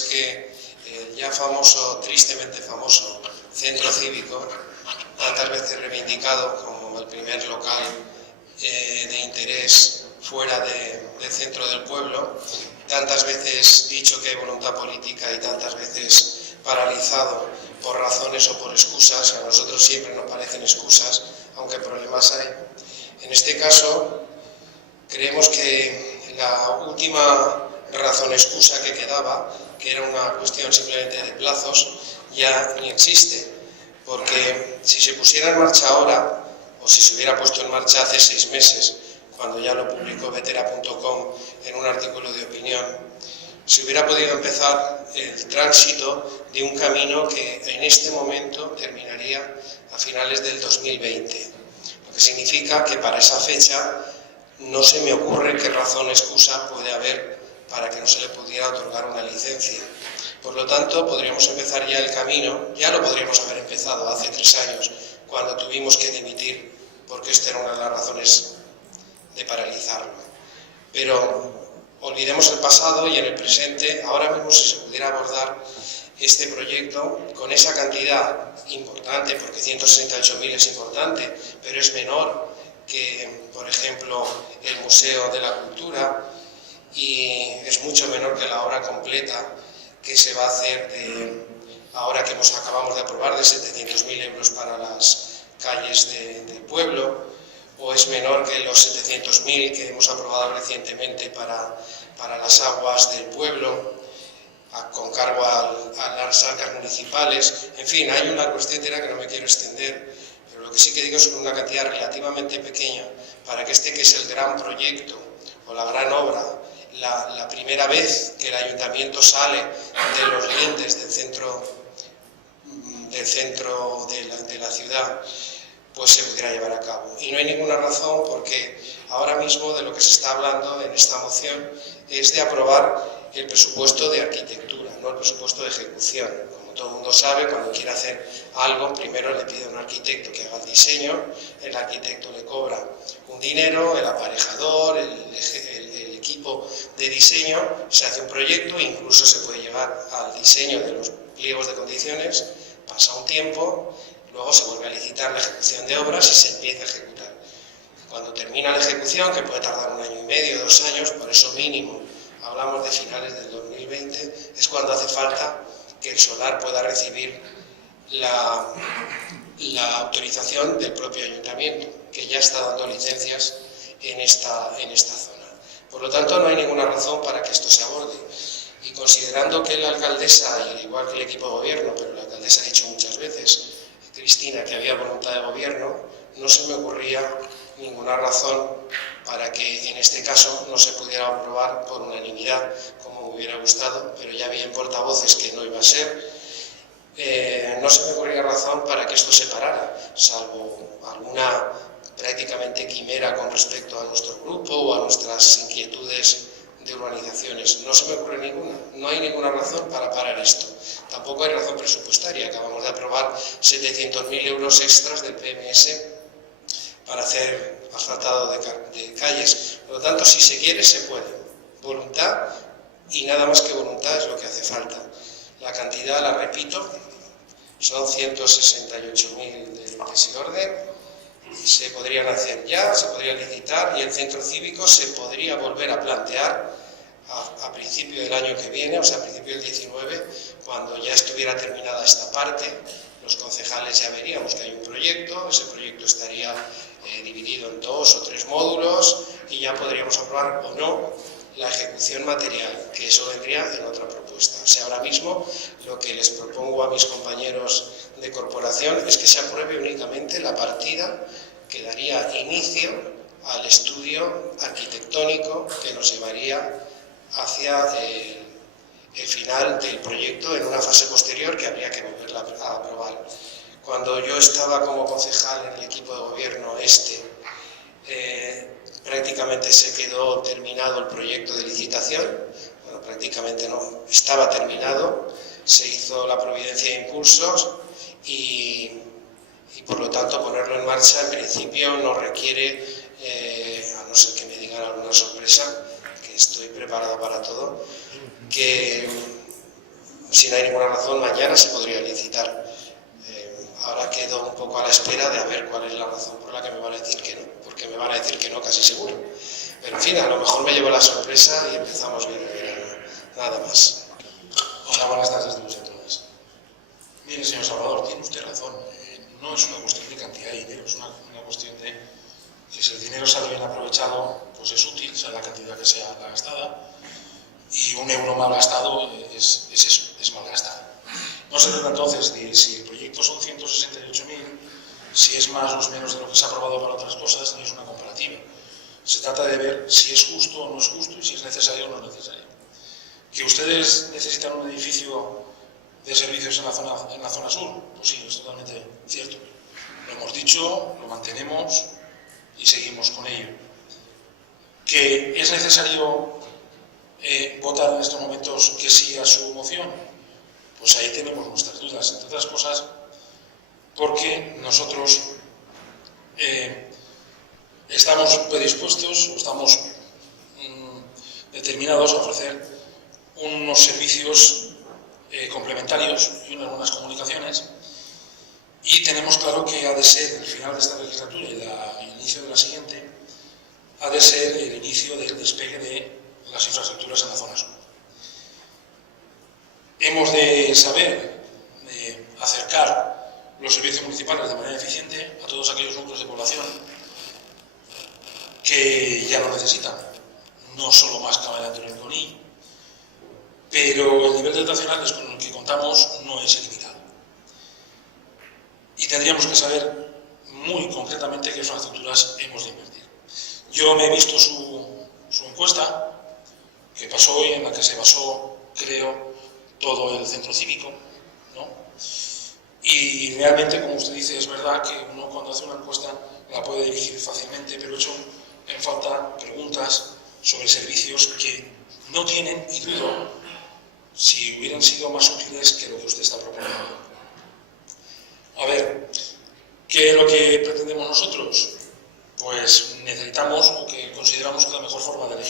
es que el ya famoso, tristemente famoso, centro cívico, tantas veces reivindicado como el primer local de interés fuera del centro del pueblo, tantas veces dicho que hay voluntad política y tantas veces paralizado por razones o por excusas, a nosotros siempre nos parecen excusas, aunque problemas hay. En este caso, creemos que la última razón excusa que quedaba, que era una cuestión simplemente de plazos, ya ni existe, porque si se pusiera en marcha ahora, o si se hubiera puesto en marcha hace 6 meses, cuando ya lo publicó vetera.com en un artículo de opinión, se hubiera podido empezar el tránsito de un camino que en este momento terminaría a finales del 2020, lo que significa que para esa fecha no se me ocurre qué razón excusa puede haber para que no se le pudiera otorgar una licencia. Por lo tanto, podríamos empezar ya el camino, ya lo podríamos haber empezado hace 3 años, cuando tuvimos que dimitir, porque esta era una de las razones de paralizarlo. Pero olvidemos el pasado y en el presente, ahora mismo si se pudiera abordar este proyecto con esa cantidad importante, porque 168.000 es importante, pero es menor que, por ejemplo, el Museo de la Cultura, y es mucho menor que la obra completa que se va a hacer ahora que acabamos de aprobar de 700.000 euros para las calles del pueblo, o es menor que los 700.000 que hemos aprobado recientemente para las aguas del pueblo, con cargo a las arcas municipales. En fin, hay una cuestión que no me quiero extender, pero lo que sí que digo es una cantidad relativamente pequeña para que que es el gran proyecto o la gran obra, la primera vez que el ayuntamiento sale de los lindes del centro de la ciudad, pues se pudiera llevar a cabo. Y no hay ninguna razón, porque ahora mismo de lo que se está hablando en esta moción es de aprobar el presupuesto de arquitectura, no el presupuesto de ejecución. Como todo el mundo sabe, cuando quiere hacer algo, primero le pide a un arquitecto que haga el diseño, el arquitecto le cobra un dinero, el aparejador, el equipo de diseño, se hace un proyecto, incluso se puede llevar al diseño de los pliegos de condiciones, pasa un tiempo, luego se vuelve a licitar la ejecución de obras y se empieza a ejecutar. Cuando termina la ejecución, que puede tardar 1 año y medio, 2 años, por eso mínimo hablamos de finales del 2020, es cuando hace falta que el solar pueda recibir la autorización del propio ayuntamiento, que ya está dando licencias en esta zona. Por lo tanto, no hay ninguna razón para que esto se aborde. Y considerando que la alcaldesa, y al igual que el equipo de gobierno, pero la alcaldesa ha dicho muchas veces, Cristina, que había voluntad de gobierno, no se me ocurría ninguna razón para que en este caso no se pudiera aprobar por unanimidad, como me hubiera gustado, pero ya había en portavoces que no iba a ser. No se me ocurría razón para que esto se parara, salvo alguna prácticamente quimera con respecto a nuestro grupo o a nuestras inquietudes de urbanizaciones. No se me ocurre ninguna, no hay ninguna razón para parar esto. Tampoco hay razón presupuestaria. Acabamos de aprobar 700.000 euros extras del PMS para hacer asfaltado de calles. Por lo tanto, si se quiere, se puede. Voluntad y nada más que voluntad es lo que hace falta. La cantidad, la repito, son 168.000 de ese orden. Se podrían hacer ya, se podría licitar y el centro cívico se podría volver a plantear a principio del año que viene, o sea, a principio del 19, cuando ya estuviera terminada esta parte. Los concejales ya veríamos que hay un proyecto, ese proyecto estaría dividido en 2 o 3 módulos y ya podríamos aprobar o no la ejecución material, que eso vendría en otra propuesta. O sea, ahora mismo lo que les propongo a mis compañeros de corporación es que se apruebe únicamente la partida que daría inicio al estudio arquitectónico que nos llevaría hacia el final del proyecto en una fase posterior que habría que volverla a aprobar. Cuando yo estaba como concejal en el equipo de gobierno prácticamente se quedó terminado el proyecto de licitación. Bueno, prácticamente no, estaba terminado, se hizo la providencia de impulsos y por lo tanto ponerlo en marcha en principio no requiere, a no ser que me digan alguna sorpresa, que estoy preparado para todo, que si no hay ninguna razón, mañana se podría licitar. Ahora quedo un poco a la espera de a ver cuál es la razón por la que me van a decir que no, porque me van a decir que no casi seguro. Pero en fin, a lo mejor me llevo la sorpresa y empezamos bien el verano, nada más. Hola, buenas tardes de a todos. Mire, señor Salvador, tiene usted razón. No es una cuestión de cantidad de dinero, es una cuestión de que si el dinero sale bien aprovechado, pues es útil, sea la cantidad que sea la gastada, y un euro mal gastado es eso, es mal gastado. No se trata entonces de si el proyecto son 168.000, si es más o es menos de lo que se ha aprobado para otras cosas, ni es una comparativa. Se trata de ver si es justo o no es justo y si es necesario o no es necesario. ¿Que ustedes necesitan un edificio de servicios en la zona sur? Pues sí, es totalmente cierto. Lo hemos dicho, lo mantenemos y seguimos con ello. ¿Que es necesario votar en estos momentos que sí a su moción? Pues ahí tenemos nuestras dudas, entre otras cosas, porque nosotros estamos predispuestos o estamos determinados a ofrecer unos servicios complementarios y unas buenas comunicaciones, y tenemos claro que ha de ser el final de esta legislatura y el inicio de la siguiente, ha de ser el inicio del despegue de las infraestructuras en la zona sur. Hemos de saber acercar los servicios municipales de manera eficiente a todos aquellos núcleos de población que ya lo necesitan, no solo más Camarena Torenconí, pero el nivel de dotacionales con el que contamos no es ilimitado. Y tendríamos que saber muy concretamente qué infraestructuras hemos de invertir. Yo me he visto su encuesta, que pasó hoy, en la que se basó, creo, todo el centro cívico, ¿no? Y realmente, como usted dice, es verdad que uno cuando hace una encuesta la puede dirigir fácilmente, pero he hecho en falta preguntas sobre servicios que no tienen, y dudo si hubieran sido más útiles que lo que usted está proponiendo. A ver, ¿qué es lo que pretendemos nosotros? Pues necesitamos, o que consideramos que la mejor forma de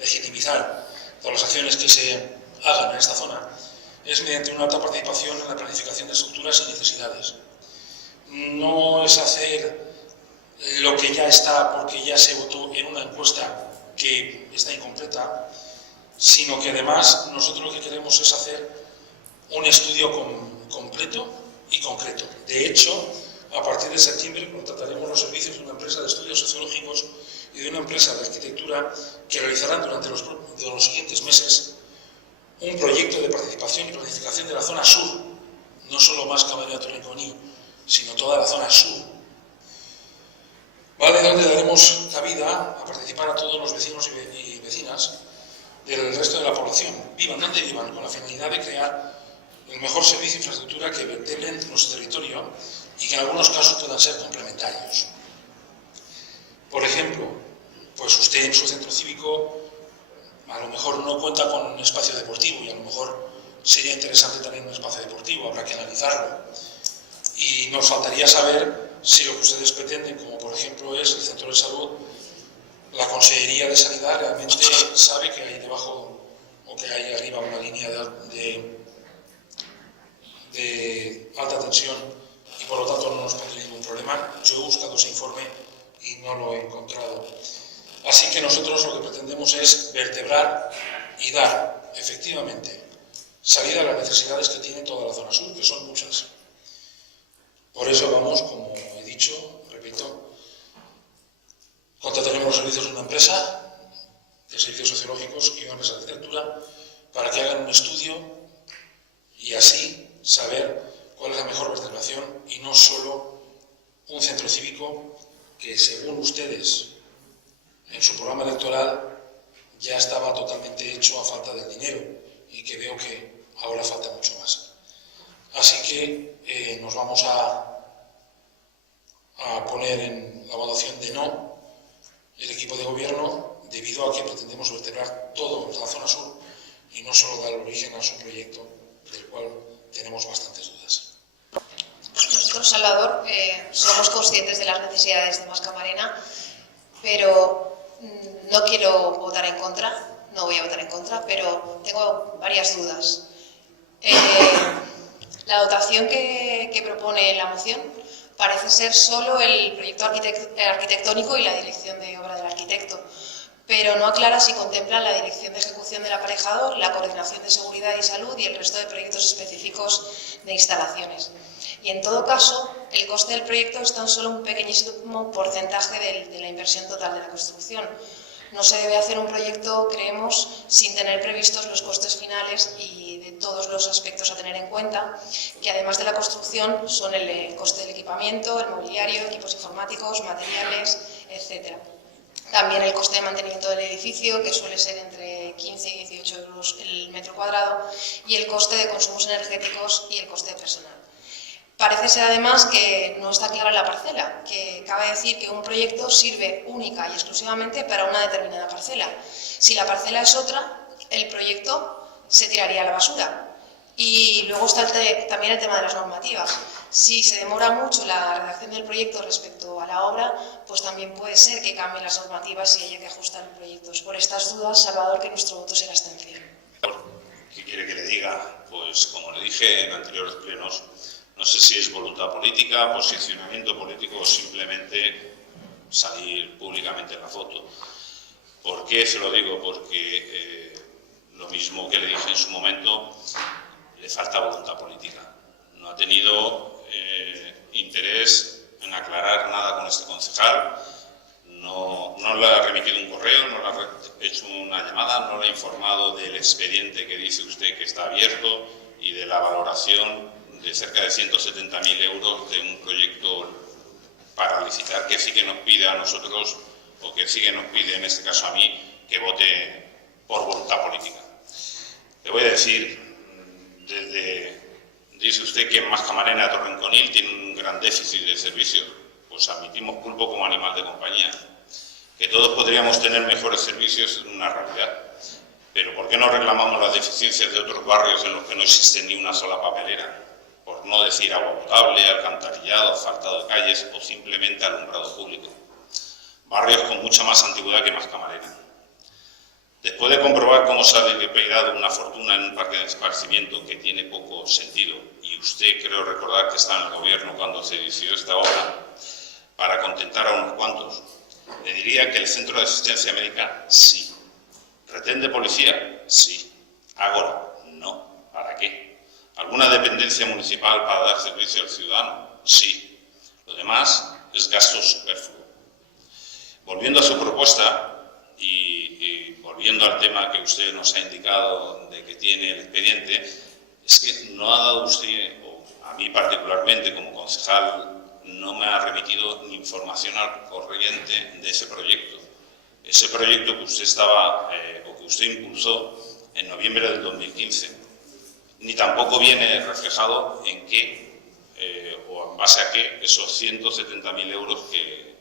legitimizar todas las acciones que se hagan en esta zona es mediante una alta participación en la planificación de estructuras y necesidades. No es hacer lo que ya está porque ya se votó en una encuesta que está incompleta, sino que además nosotros lo que queremos es hacer un estudio completo y concreto. De hecho, a partir de septiembre contrataremos los servicios de una empresa de estudios sociológicos y de una empresa de arquitectura que realizarán durante los siguientes meses un proyecto de participación y planificación de la zona sur, no solo más Camarena Torenconí, sino toda la zona sur. ¿Vale? Donde daremos cabida a participar a todos los vecinos y vecinas del resto de la población, vivan donde vivan, con la finalidad de crear el mejor servicio e infraestructura que vertebren nuestro territorio y que en algunos casos puedan ser complementarios. Por ejemplo, pues usted en su centro cívico a lo mejor no cuenta con un espacio deportivo y a lo mejor sería interesante tener un espacio deportivo, habrá que analizarlo. Y nos faltaría saber si lo que ustedes pretenden, como por ejemplo es el centro de salud, la Consejería de Sanidad realmente sabe que hay debajo o que hay arriba una línea de alta tensión y por lo tanto no nos pondría ningún problema. Yo he buscado ese informe y no lo he encontrado. Así que nosotros lo que pretendemos es vertebrar y dar efectivamente salida a las necesidades que tiene toda la zona sur, que son muchas. Por eso vamos, como he dicho, repito, contrataremos los servicios de una empresa de servicios sociológicos y una empresa de arquitectura para que hagan un estudio y así saber cuál es la mejor vertebración y no solo un centro cívico que, según ustedes, en su programa electoral ya estaba totalmente hecho a falta del dinero y que veo que ahora falta mucho más. Así que nos vamos a poner en la votación de no el equipo de gobierno debido a que pretendemos vertebrar todo la zona sur y no solo dar origen a su proyecto del cual tenemos bastantes dudas. Nosotros, Salvador, somos conscientes de las necesidades de Mascamarena, pero no quiero votar en contra, no voy a votar en contra, pero tengo varias dudas. La dotación que propone la moción parece ser solo el proyecto arquitectónico y la dirección de obra del arquitecto, pero no aclara si contempla la dirección de ejecución del aparejador, la coordinación de seguridad y salud y el resto de proyectos específicos de instalaciones. Y en todo caso, el coste del proyecto es tan solo un pequeñísimo porcentaje de la inversión total de la construcción. No se debe hacer un proyecto, creemos, sin tener previstos los costes finales y de todos los aspectos a tener en cuenta, que además de la construcción son el coste del equipamiento, el mobiliario, equipos informáticos, materiales, etc. También el coste de mantenimiento del edificio, que suele ser entre 15 y 18 euros el metro cuadrado, y el coste de consumos energéticos y el coste de personal. Parece ser además que no está clara la parcela, que cabe decir que un proyecto sirve única y exclusivamente para una determinada parcela. Si la parcela es otra, el proyecto se tiraría a la basura. Y luego está también el tema de las normativas. Si se demora mucho la redacción del proyecto respecto a la obra, pues también puede ser que cambien las normativas y haya que ajustar el proyecto. Es por estas dudas, Salvador, que nuestro voto será abstención. ¿Qué quiere que le diga? Pues como le dije en anteriores plenos, no sé si es voluntad política, posicionamiento político o simplemente salir públicamente en la foto. ¿Por qué se lo digo? Porque lo mismo que le dije en su momento, le falta voluntad política. No ha tenido interés en aclarar nada con este concejal, no le ha remitido un correo, no le ha hecho una llamada, no le ha informado del expediente que dice usted que está abierto y de la valoración de cerca de 170.000 euros de un proyecto para licitar, que sí que nos pide a nosotros, o que sí que nos pide en este caso a mí, que vote por voluntad política. Le voy a decir, dice usted que en Mascamarena Torrenconil tiene un gran déficit de servicios, pues admitimos pulpo como animal de compañía. Que todos podríamos tener mejores servicios es una realidad, pero ¿por qué no reclamamos las deficiencias de otros barrios en los que no existe ni una sola papelera? Por no decir agua potable, alcantarillado, asfaltado de calles o simplemente alumbrado público. Barrios con mucha más antigüedad que Mascamarena. Después de comprobar cómo se ha desplegado una fortuna en un parque de esparcimiento que tiene poco sentido, y usted creo recordar que está en el gobierno cuando se inició esta obra, para contentar a unos cuantos, le diría que el centro de asistencia médica, sí. ¿Retén de policía? Sí. Ágora, no. ¿Para qué? ¿Alguna dependencia municipal para dar servicio al ciudadano? Sí. Lo demás es gasto superfluo. Volviendo a su propuesta y volviendo al tema que usted nos ha indicado de que tiene el expediente, es que no ha dado usted, o a mí particularmente como concejal, no me ha remitido ni información al corriente de ese proyecto. Ese proyecto que usted que usted impulsó en noviembre del 2015. Ni tampoco viene reflejado en qué, o en base a qué, esos 170.000 euros que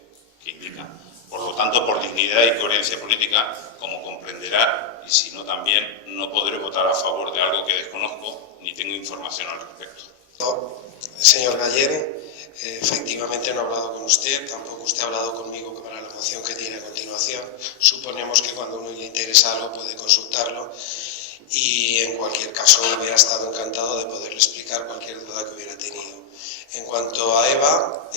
indican. Por lo tanto, por dignidad y coherencia política, como comprenderá, y si no también, no podré votar a favor de algo que desconozco ni tengo información al respecto. No, señor Galler, efectivamente no he hablado con usted, tampoco usted ha hablado conmigo para la moción que tiene a continuación. Suponemos que cuando a uno le interesa algo puede consultarlo. Y en cualquier caso hubiera estado encantado de poderle explicar cualquier duda que hubiera tenido. En cuanto a Eva,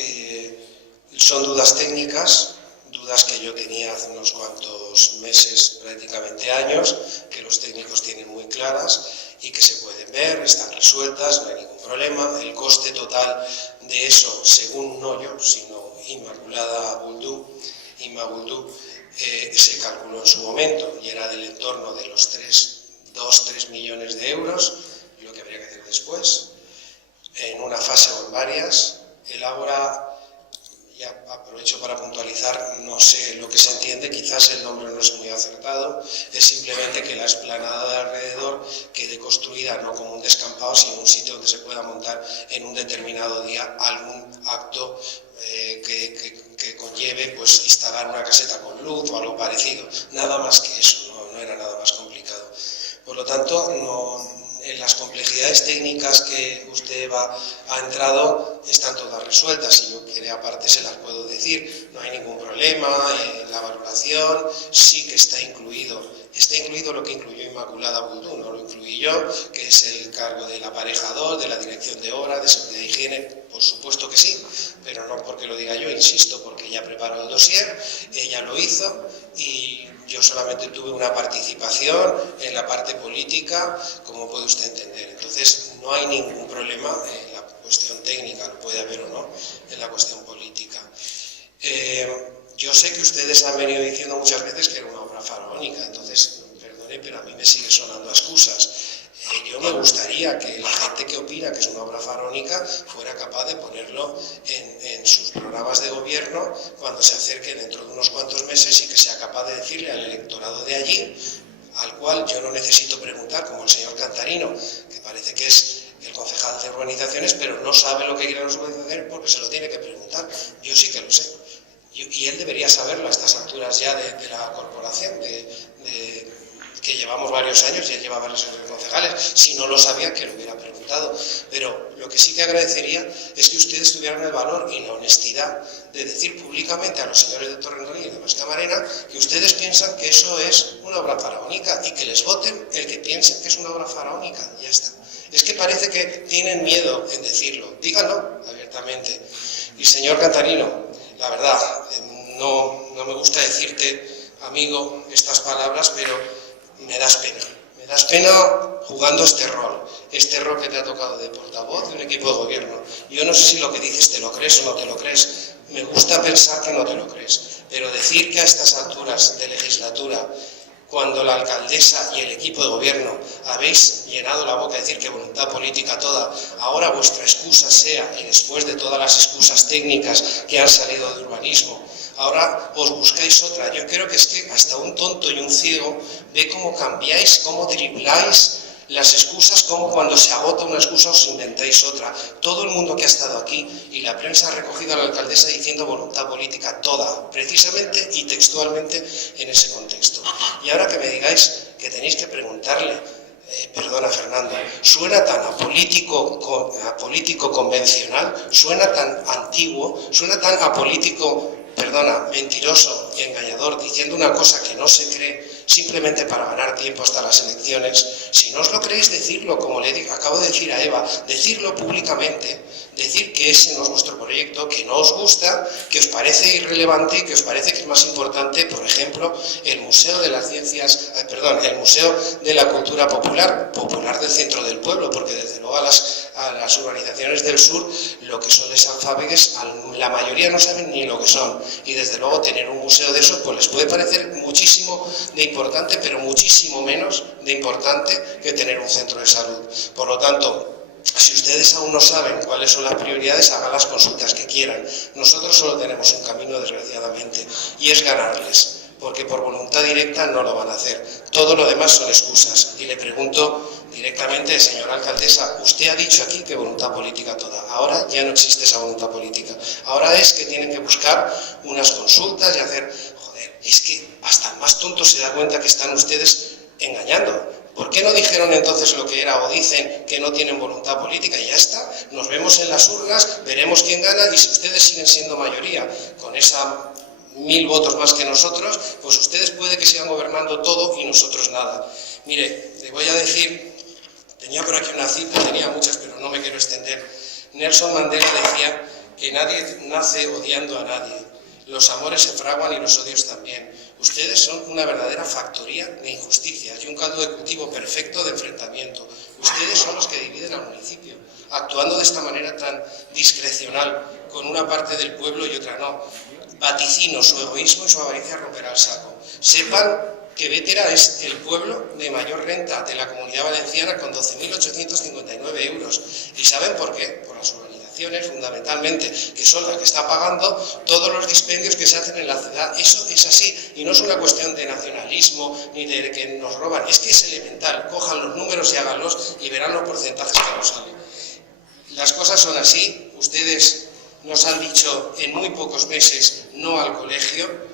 son dudas técnicas, dudas que yo tenía hace unos cuantos meses, prácticamente años, que los técnicos tienen muy claras y que se pueden ver, están resueltas, no hay ningún problema. El coste total de eso, según no yo, sino Inmaculada Buldú, se calculó en su momento y era del entorno de los 2-3 millones de euros, lo que habría que hacer después, en una fase o en varias. El Ágora, ya aprovecho para puntualizar, no sé lo que se entiende, quizás el nombre no es muy acertado, es simplemente que la explanada de alrededor quede construida no como un descampado, sino un sitio donde se pueda montar en un determinado día algún acto que conlleve pues instalar una caseta con luz o algo parecido, nada más que eso, no era nada más complicado. Por lo tanto, en las complejidades técnicas que usted ha entrado están todas resueltas. Si yo quiere aparte se las puedo decir, no hay ningún problema. En la valoración sí que está incluido lo que incluyó Inmaculada Buldú, no lo incluí yo, que es el cargo del aparejador, de la dirección de obra, de seguridad e higiene, por supuesto que sí, pero no porque lo diga yo, insisto, porque ella preparó el dossier, ella lo hizo y yo solamente tuve una participación en la parte política, como puede usted entender. Entonces, no hay ningún problema en la cuestión técnica, lo puede haber o no, en la cuestión política. Yo sé que ustedes han venido diciendo muchas veces que era una obra faraónica, entonces, perdone, pero a mí me sigue sonando a excusas. Yo me gustaría que la gente que opina que es una obra faraónica fuera capaz de ponerlo en sus programas de gobierno cuando se acerquen dentro de unos cuantos meses y que sea capaz de decirle al electorado de allí, al cual yo no necesito preguntar, como el señor Cantarino, que parece que es el concejal de urbanizaciones, pero no sabe lo que quieren las urbanizaciones porque se lo tiene que preguntar. Yo sí que lo sé. Y él debería saberlo a estas alturas ya de la corporación, que llevamos varios años, ya lleva varios años de concejales. Si no lo sabía, que lo hubiera preguntado. Pero lo que sí que agradecería es que ustedes tuvieran el valor y la honestidad de decir públicamente a los señores de Torrencolí y de Mas Camarena que ustedes piensan que eso es una obra faraónica y que les voten el que piensen que es una obra faraónica. Ya está. Es que parece que tienen miedo en decirlo. Díganlo abiertamente. Y señor Cantarino, la verdad, no me gusta decirte, amigo, estas palabras, pero me das pena. Me das pena jugando este rol que te ha tocado de portavoz de un equipo de gobierno. Yo no sé si lo que dices te lo crees o no te lo crees. Me gusta pensar que no te lo crees. Pero decir que a estas alturas de legislatura, cuando la alcaldesa y el equipo de gobierno habéis llenado la boca de decir que voluntad política toda, ahora vuestra excusa sea, y después de todas las excusas técnicas que han salido de urbanismo, ahora os buscáis otra. Yo creo que es que hasta un tonto y un ciego ve cómo cambiáis, cómo dribláis las excusas, como cuando se agota una excusa os inventáis otra. Todo el mundo que ha estado aquí y la prensa ha recogido a la alcaldesa diciendo voluntad política toda, precisamente y textualmente en ese contexto. Y ahora que me digáis que tenéis que preguntarle, perdona Fernando, suena tan apolítico convencional, suena tan antiguo, suena tan apolítico, perdona, mentiroso y engañador, diciendo una cosa que no se cree simplemente para ganar tiempo hasta las elecciones. Si no os lo creéis, decirlo, como le acabo de decir a Eva, decirlo públicamente, decir que ese no es vuestro proyecto, que no os gusta, que os parece irrelevante, que os parece que es más importante, por ejemplo, el Museo de las Ciencias, el Museo de la Cultura Popular del centro del pueblo, porque desde luego a las urbanizaciones del sur, lo que son desalfábegues, la mayoría no saben ni lo que son, y desde luego tener un museo de eso pues les puede parecer muchísimo de importante, pero muchísimo menos de importante que tener un centro de salud. Por lo tanto, si ustedes aún no saben cuáles son las prioridades, hagan las consultas que quieran. Nosotros solo tenemos un camino, desgraciadamente, y es ganarles, porque por voluntad directa no lo van a hacer. Todo lo demás son excusas. Y le pregunto directamente, señora alcaldesa, usted ha dicho aquí que voluntad política toda. Ahora ya no existe esa voluntad política. Ahora es que tienen que buscar unas consultas y hacer... Joder, es que hasta el más tonto se da cuenta que están ustedes engañando. ¿Por qué no dijeron entonces lo que era o dicen que no tienen voluntad política? Y ya está, nos vemos en las urnas, veremos quién gana y si ustedes siguen siendo mayoría con esa 1000 votos más que nosotros, pues ustedes puede que sigan gobernando todo y nosotros nada. Mire, le voy a decir, tenía por aquí una cita, tenía muchas pero no me quiero extender. Nelson Mandela decía que nadie nace odiando a nadie, los amores se fraguan y los odios también. Ustedes son una verdadera factoría de injusticias y un caldo de cultivo perfecto de enfrentamiento. Ustedes son los que dividen al municipio, actuando de esta manera tan discrecional, con una parte del pueblo y otra no. Vaticino su egoísmo y su avaricia romperá el saco. Sepan que Bétera es el pueblo de mayor renta de la Comunidad Valenciana con 12.859 euros. ¿Y saben por qué? Por las urbanizaciones, fundamentalmente, que son las que está pagando todos los dispendios que se hacen en la ciudad. Eso es así, y no es una cuestión de nacionalismo ni de que nos roban, es que es elemental. Cojan los números y háganlos y verán los porcentajes que nos salen. Las cosas son así. Ustedes nos han dicho en muy pocos meses no al colegio,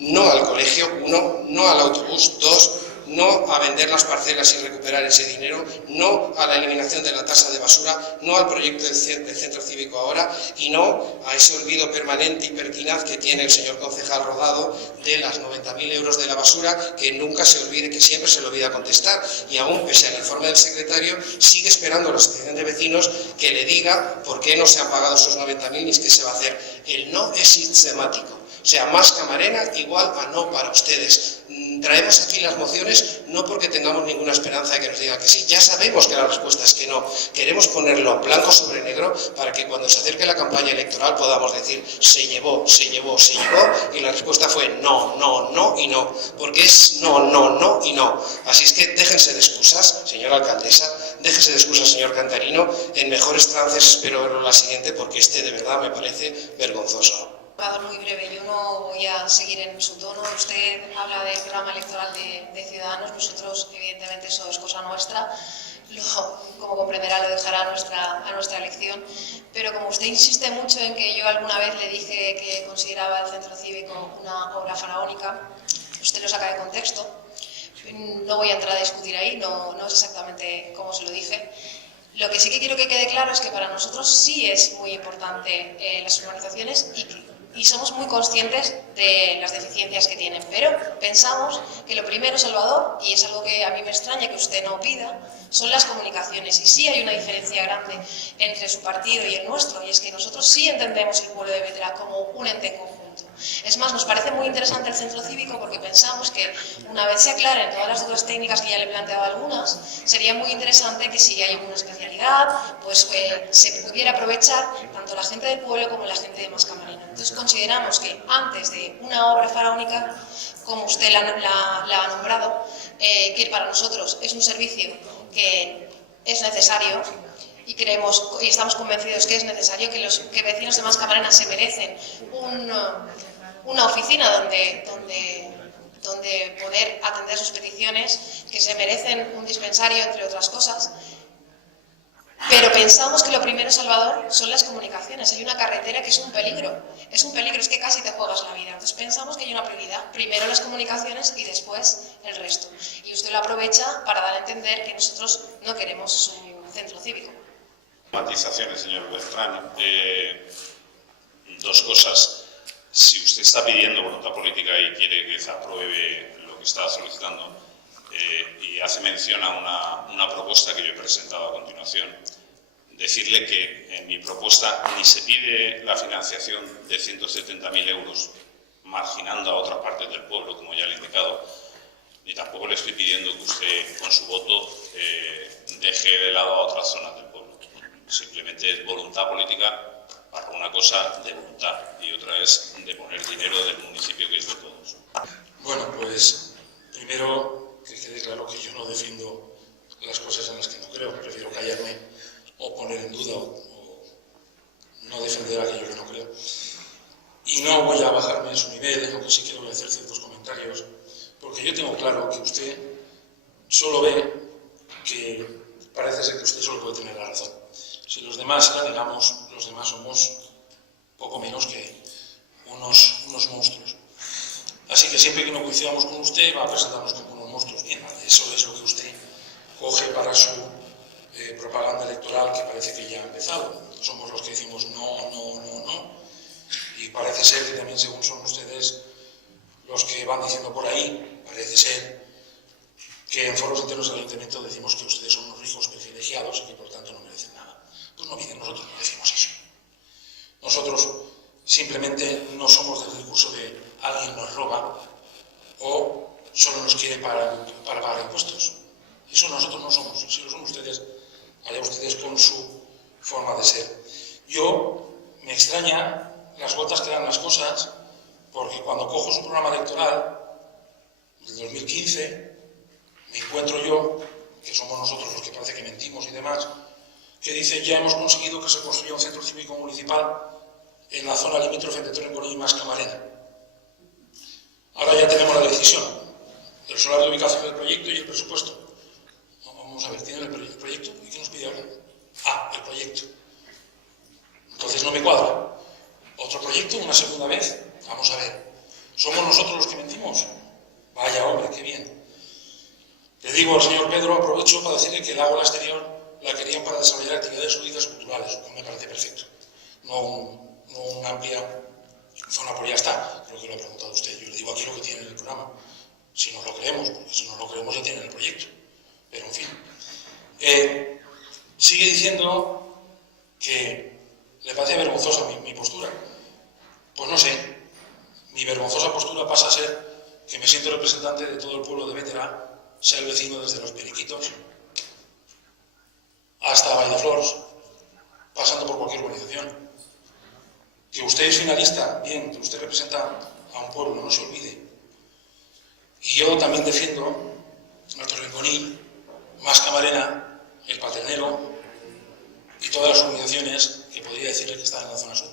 1, no al autobús, 2, no a vender las parcelas y recuperar ese dinero, no a la eliminación de la tasa de basura, no al proyecto del centro cívico ahora y no a ese olvido permanente y pertinaz que tiene el señor concejal Rodado de las 90.000 euros de la basura, que nunca se olvide, que siempre se le olvida contestar, y aún pese al informe del secretario sigue esperando a la asociación de vecinos que le diga por qué no se han pagado esos 90.000 ni qué se va a hacer. El no es sistemático. O sea, más Camarena igual a no para ustedes. Traemos aquí las mociones no porque tengamos ninguna esperanza de que nos digan que sí. Ya sabemos que la respuesta es que no. Queremos ponerlo blanco sobre negro para que cuando se acerque la campaña electoral podamos decir se llevó, se llevó, se llevó, y la respuesta fue no, no, no y no. Porque es no, no, no y no. Así es que déjense de excusas, señora alcaldesa, déjese de excusas, señor Cantarino. En mejores trances espero verlo la siguiente, porque este de verdad me parece vergonzoso. Muy breve, yo no voy a seguir en su tono. Usted habla del programa electoral de Ciudadanos. Nosotros, evidentemente, eso es cosa nuestra. Como comprenderá, lo dejará a nuestra elección. Pero como usted insiste mucho en que yo alguna vez le dije que consideraba el centro cívico una obra faraónica, usted lo saca de contexto. No voy a entrar a discutir ahí, no es exactamente como se lo dije. Lo que sí que quiero que quede claro es que para nosotros sí es muy importante las urbanizaciones y somos muy conscientes de las deficiencias que tienen, pero pensamos que lo primero, Salvador, y es algo que a mí me extraña que usted no pida, son las comunicaciones. Y sí hay una diferencia grande entre su partido y el nuestro, y es que nosotros sí entendemos el pueblo de Vedra como un ente en conjunto. Es más, nos parece muy interesante el centro cívico porque pensamos que una vez se aclaren todas las dudas técnicas, que ya le he planteado algunas, sería muy interesante que si hay alguna especialidad, pues se pudiera aprovechar tanto la gente del pueblo como la gente de Mascamarena. Entonces consideramos que antes de una obra faraónica, como usted la ha nombrado, que para nosotros es un servicio que es necesario, y creemos y estamos convencidos que es necesario, que vecinos de Mascamarena se merecen una oficina donde poder atender sus peticiones, que se merecen un dispensario, entre otras cosas. Pero pensamos que lo primero, Salvador, son las comunicaciones. Hay una carretera que es un peligro, es que casi te juegas la vida. Entonces pensamos que hay una prioridad, primero las comunicaciones y después el resto. Y usted lo aprovecha para dar a entender que nosotros no queremos un centro cívico. Matizaciones, señor Beltrán. Dos cosas. Si usted está pidiendo voluntad política y quiere que se apruebe lo que está solicitando y hace mención a una propuesta que yo he presentado a continuación, decirle que en mi propuesta ni se pide la financiación de 170.000 euros marginando a otras partes del pueblo, como ya le he indicado, ni tampoco le estoy pidiendo que usted con su voto deje de lado a otras zonas del pueblo. Simplemente es voluntad política para una cosa de voluntad y otra es de poner dinero del municipio, que es de todos. Bueno, pues primero que quede claro que yo no defiendo las cosas en las que no creo, prefiero callarme o poner en duda o no defender aquello que no creo. Y no voy a bajarme en su nivel, aunque sí quiero hacer ciertos comentarios, porque yo tengo claro que usted solo ve que parece ser que usted solo puede tener la razón. Si los demás la digamos, los demás somos poco menos que unos monstruos. Así que siempre que no coincidamos con usted, va a presentarnos como unos monstruos. Bien, eso es lo que usted coge para su propaganda electoral, que parece que ya ha empezado. Somos los que decimos no, no, no, no. Y parece ser que también, según son ustedes los que van diciendo por ahí, parece ser que en foros internos del ayuntamiento decimos que ustedes son unos ricos privilegiados y que por tanto no merecen nada. Pues no, miren, nosotros no decimos eso. Nosotros simplemente no somos del discurso de alguien nos roba o solo nos quiere para pagar impuestos. Eso nosotros no somos. Si lo son ustedes, allá ustedes con su forma de ser. Yo me extraña las vueltas que dan las cosas, porque cuando cojo su programa electoral del 2015, me encuentro yo, que somos nosotros los que parece que mentimos y demás, que dice ya hemos conseguido que se construya un centro cívico municipal en la zona limítrofe de Torrencolí y Mascamarena. Ahora ya tenemos la decisión, el solar de ubicación del proyecto y el presupuesto. Vamos a ver, ¿tienen el proyecto? ¿Y qué nos pide ahora? Ah, el proyecto. Entonces no me cuadra. ¿Otro proyecto? ¿Una segunda vez? Vamos a ver. ¿Somos nosotros los que mentimos? Vaya hombre, qué bien. utilizarían para desarrollar actividades lúdicas o culturales, lo que me parece perfecto. No una amplia zona por ya está, creo que lo ha preguntado usted. Yo le digo aquí lo que tiene en el programa, si nos lo creemos, porque si no lo creemos ya tiene en el proyecto. Pero en fin. Sigue diciendo que le parece vergonzosa mi postura. Pues no sé, mi vergonzosa postura pasa a ser que me siento representante de todo el pueblo de Bétera, sea el vecino desde Los Periquitos hasta Valleflors, pasando por cualquier urbanización. Que usted es finalista, bien, que usted representa a un pueblo, no se olvide. Y yo también defiendo a Torrenconil, Mas Camarena, El Paternero y todas las urbanizaciones que podría decirle que están en la zona sur.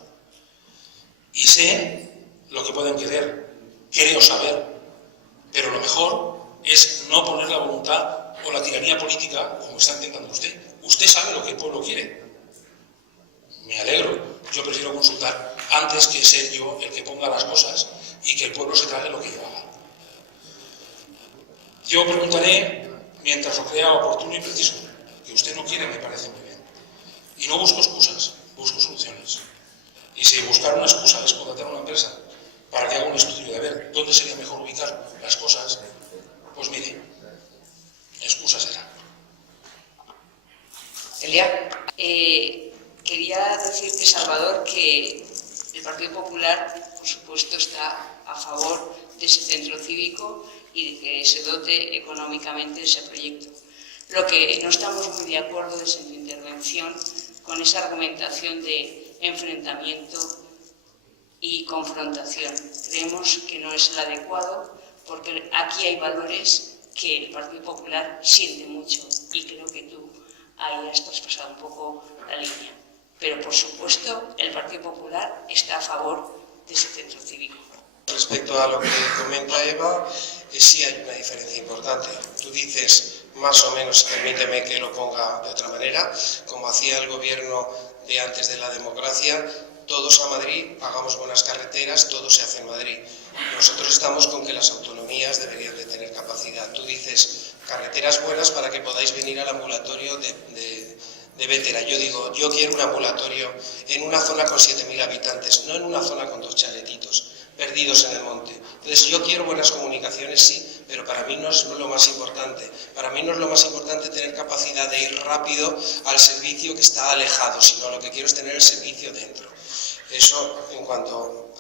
Y sé lo que pueden querer, creo saber, pero lo mejor es no poner la voluntad o la tiranía política como está intentando usted. Usted sabe lo que el pueblo quiere. Me alegro. Yo prefiero consultar antes que ser yo el que ponga las cosas y que el pueblo se trague lo que yo haga. Yo preguntaré mientras lo crea oportuno y preciso. Que usted no quiere me parece muy bien. Y no busco excusas, busco soluciones. Y si buscar una excusa es contratar a una empresa para que haga un estudio de ver dónde sería mejor ubicar las cosas, pues mire, excusa será. Elia, quería decirte, Salvador, que el Partido Popular, por supuesto, está a favor de ese centro cívico y de que se dote económicamente ese proyecto. Lo que no estamos muy de acuerdo es en tu intervención con esa argumentación de enfrentamiento y confrontación. Creemos que no es el adecuado porque aquí hay valores que el Partido Popular siente mucho y creo que tú ahí has traspasado un poco la línea. Pero, por supuesto, el Partido Popular está a favor de ese centro cívico. Respecto a lo que comenta Eva, sí hay una diferencia importante. Tú dices, más o menos, permíteme que lo ponga de otra manera, como hacía el gobierno de antes de la democracia, todos a Madrid, pagamos buenas carreteras, todo se hace en Madrid. Nosotros estamos con que las autonomías deberían de tener capacidad. Tú dices, carreteras buenas para que podáis venir al ambulatorio de Bétera. Yo digo, yo quiero un ambulatorio en una zona con 7.000 habitantes, no en una zona con 2 chaletitos perdidos en el monte. Entonces yo quiero buenas comunicaciones, sí, pero para mí no es lo más importante. Para mí no es lo más importante tener capacidad de ir rápido al servicio que está alejado, sino lo que quiero es tener el servicio dentro. Eso en cuanto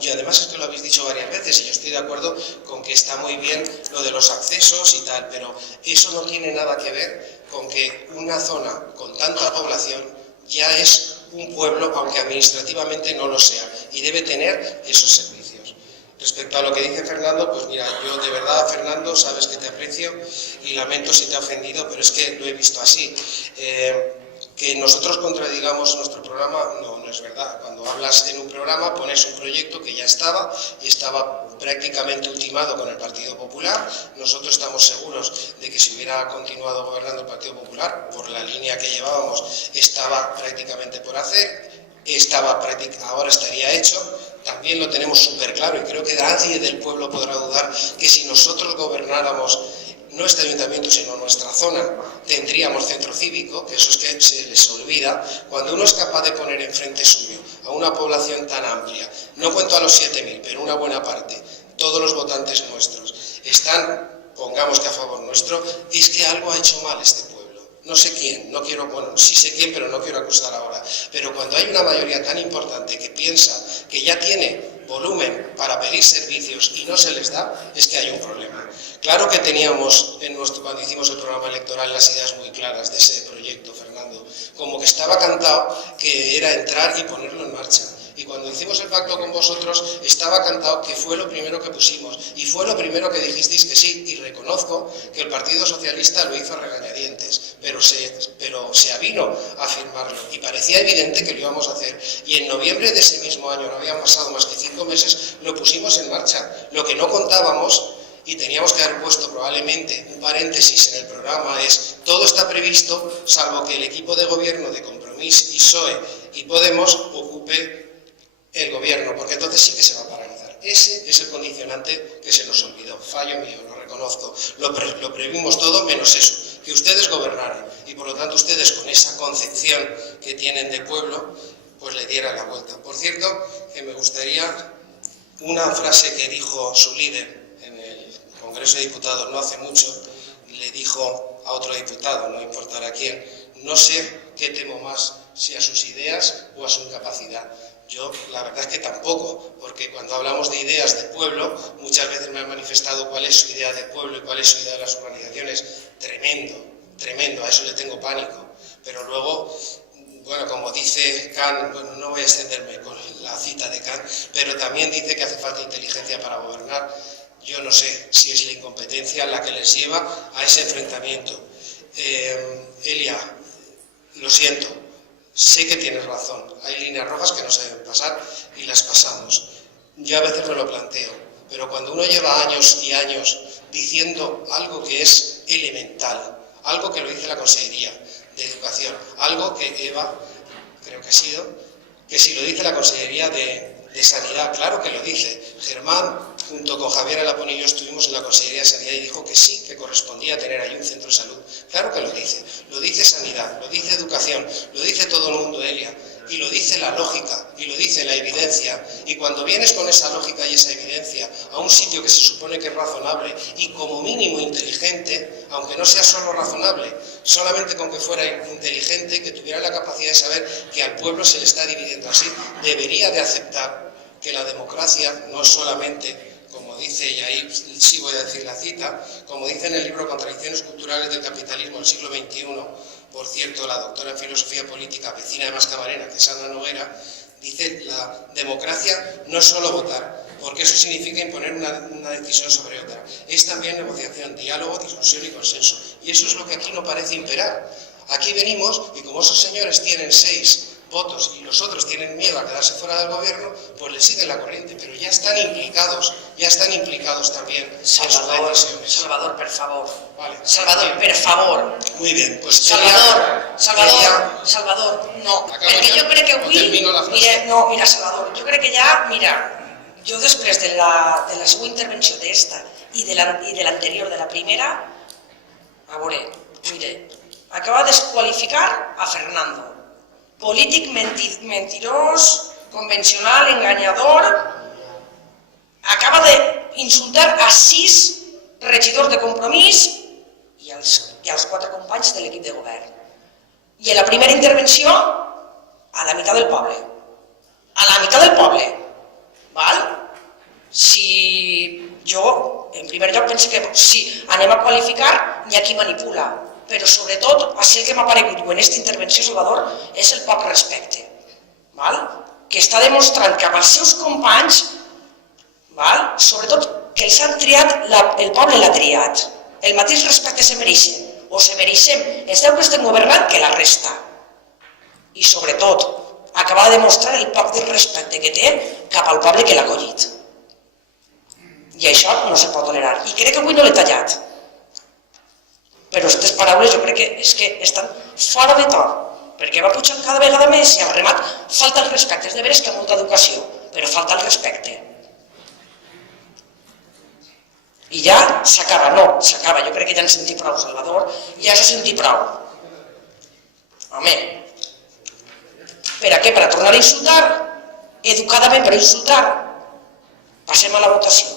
y además es que lo habéis dicho varias veces y yo estoy de acuerdo con que está muy bien lo de los accesos y tal, pero eso no tiene nada que ver con que una zona con tanta población ya es un pueblo, aunque administrativamente no lo sea, y debe tener esos servicios. Respecto a lo que dice Fernando, pues mira, yo de verdad, Fernando, sabes que te aprecio y lamento si te ha ofendido, pero es que lo he visto así. Que nosotros contradigamos nuestro programa, no es verdad. Cuando hablas en un programa, pones un proyecto que ya estaba y estaba prácticamente ultimado con el Partido Popular. Nosotros estamos seguros de que si hubiera continuado gobernando el Partido Popular, por la línea que llevábamos, estaba prácticamente por hacer, ahora estaría hecho. También lo tenemos súper claro y creo que nadie del pueblo podrá dudar que si nosotros gobernáramos no este ayuntamiento, sino nuestra zona, tendríamos centro cívico, que eso es que se les olvida. Cuando uno es capaz de poner enfrente suyo a una población tan amplia, no cuento a los 7.000, pero una buena parte, todos los votantes nuestros están, pongamos que a favor nuestro, es que algo ha hecho mal este pueblo. No sé quién, no quiero, bueno, sí sé quién, pero no quiero acusar ahora. Pero cuando hay una mayoría tan importante que piensa que ya tiene volumen para pedir servicios y no se les da, es que hay un problema. Claro que teníamos, cuando hicimos el programa electoral, las ideas muy claras de ese proyecto, Fernando. Como que estaba cantado que era entrar y ponerlo en marcha. Y cuando hicimos el pacto con vosotros, estaba cantado que fue lo primero que pusimos. Y fue lo primero que dijisteis que sí. Y reconozco que el Partido Socialista lo hizo a regañadientes, pero se avino a firmarlo. Y parecía evidente que lo íbamos a hacer. Y en noviembre de ese mismo año, no habían pasado más que 5 meses, lo pusimos en marcha. Lo que no contábamos, y teníamos que haber puesto probablemente un paréntesis en el programa, es todo está previsto, salvo que el equipo de gobierno de Compromís y PSOE y Podemos ocupe el gobierno, porque entonces sí que se va a paralizar. Ese es el condicionante que se nos olvidó. Fallo mío, lo reconozco. Lo previmos todo menos eso. que ustedes gobernaran y por lo tanto ustedes con esa concepción que tienen de pueblo, pues le dieran la vuelta. Por cierto, que me gustaría una frase que dijo su líder en el Congreso de Diputados no hace mucho, le dijo a otro diputado, no importará quién, no sé qué temo más, si a sus ideas o a su incapacidad. Yo la verdad es que tampoco, porque cuando hablamos de ideas de pueblo, muchas veces me han manifestado cuál es su idea de pueblo y cuál es su idea de las organizaciones. Tremendo, tremendo, a eso le tengo pánico. Pero luego, bueno, como dice Kant, bueno, no voy a extenderme con la cita de Kant, pero también dice que hace falta inteligencia para gobernar. Yo no sé si es la incompetencia la que les lleva a ese enfrentamiento. Elia, lo siento. Sé que tienes razón, hay líneas rojas que no se deben pasar y las pasamos. Yo a veces me lo planteo, pero cuando uno lleva años y años diciendo algo que es elemental, algo que lo dice la Consejería de Educación, algo que Eva, creo que ha sido, que si lo dice la Consejería de Sanidad, claro que lo dice. Germán, junto con Javier Alapón y yo estuvimos en la Consejería de Sanidad y dijo que sí, que correspondía tener ahí un centro de salud. Claro que lo dice Sanidad, lo dice Educación, lo dice todo el mundo, Elia, y lo dice la lógica, y lo dice la evidencia, y cuando vienes con esa lógica y esa evidencia a un sitio que se supone que es razonable y como mínimo inteligente, aunque no sea solo razonable, solamente con que fuera inteligente, que tuviera la capacidad de saber que al pueblo se le está dividiendo así, debería de aceptar que la democracia no es solamente, como dice, y ahí sí voy a decir la cita, como dice en el libro Contradicciones culturales del capitalismo del siglo XXI, por cierto, la doctora en filosofía política, vecina de Mascamarena, que es Ana Noguera, dice la democracia no es solo votar, porque eso significa imponer una decisión sobre otra, es también negociación, diálogo, discusión y consenso, y eso es lo que aquí no parece imperar. Aquí venimos y como esos señores tienen 6 votos y los otros tienen miedo a quedarse fuera del gobierno, pues les siguen la corriente, pero ya están implicados también en sus decisiones. Salvador, per favor. Vale. Salvador, per favor. Muy bien, pues Salvador, no. Perquè jo crec que avui... Mira, Salvador, jo crec que ja, jo després de la seva intervenció d'esta i de l'anterior, de la primera, a veure, mire, acaba de desqualificar a Fernando. Polític mentirós, convencional, enganyador, acaba d'insultar a 6 regidors de Compromís i als 4 companys de l'equip de govern. I en la primera intervenció, a la meitat del poble. A la meitat del poble. Val? Si jo, en primer lloc, penso que si anem a qualificar, hi ha qui manipula. Però sobretot, així el que m'ha paregut en aquesta intervenció, Salvador, és el poc respecte, que està demostrant cap als seus companys, sobretot que els han triat, el poble l'ha triat, el mateix respecte se mereixen, o se mereixem els 10 que estem governant que la resta. I sobretot, acaba de demostrar el poc de respecte que té cap al poble que l'ha acollit. I això no se pot tolerar. I crec que avui no l'he tallat. Però aquestes paraules jo crec que estan fora de to, perquè va pujant cada vegada més i al remat falta el respecte. És de veres que hi ha molta educació, però falta el respecte. I ja s'acaba, no, s'acaba. Jo crec que ja en sentim prou, Salvador, ja s'ho sentim prou. Home, per a què? Per a tornar a insultar? Educadament, però insultar? Passem a la votació.